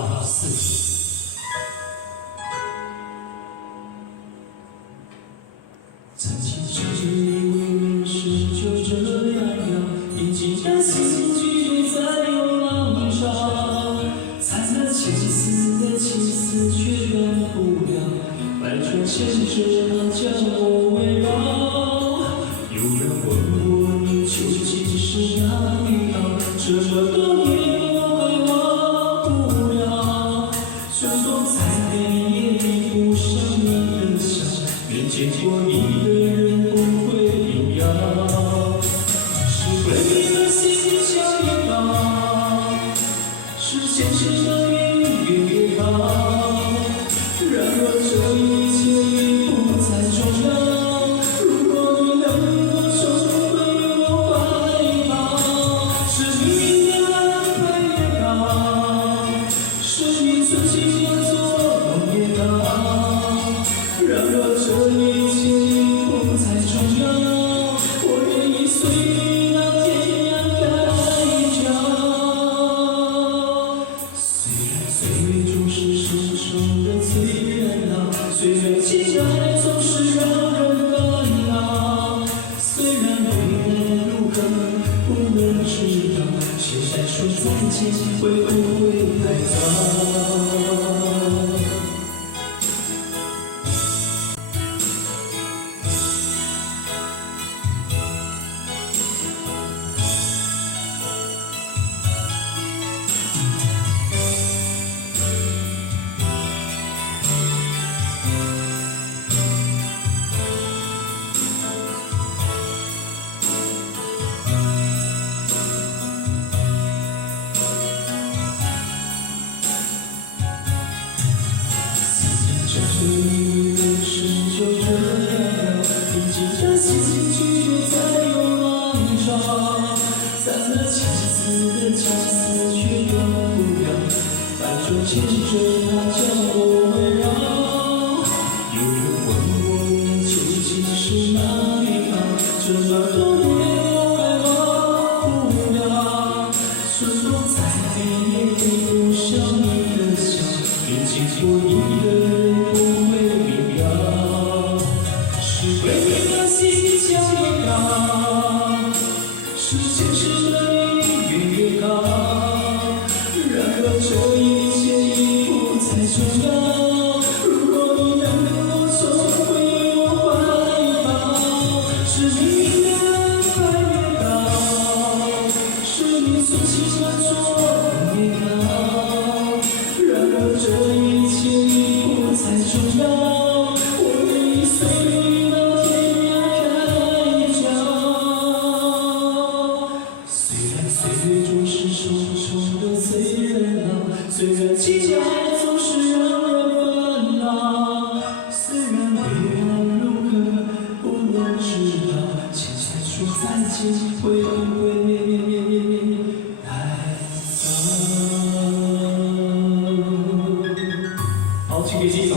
到4点。曾经以为人生就这样了，已经将心拒绝在流浪上，惨了千丝的情丝却断不了，百转千折将我围绕。有人问我你究竟是哪里好，这么多年我还忘不了，春风再美也比不上你的笑，没见过你的人不会有药，是为你的心像一把，是前世的姻缘也好，然而这一切已不再重要。如果你能够重回我怀抱，是命运的安排也好，是你存心要做梦也好，然而这一切已不再重要。我愿意随你到天涯海角。虽然岁月总是深深的催人老，虽然情爱总是让人烦恼，虽然未来如何不能知道，现在说再见会不会太早？以为人生就这样了，已经将心拒绝在流浪上，散了千丝的情丝却断不了，百转千折它将我围绕。有人问我你究竟是哪里好，这么多年我还忘不了，春风再美也比不上你的笑，没见过你的人不会明了，是为你的心像一把，是前世的姻缘也好，然而这一切已不再重要。如果你能够重回我怀抱，是命运的安排也好，是你存心要做梦也好，然而这一切已不再重要。我愿意随你到天涯海角。虽然岁月总是重重的催人老，虽然情爱总是让人烦恼，虽然未来如何不能知道，现在说再见会不会太早？好，请给击掌。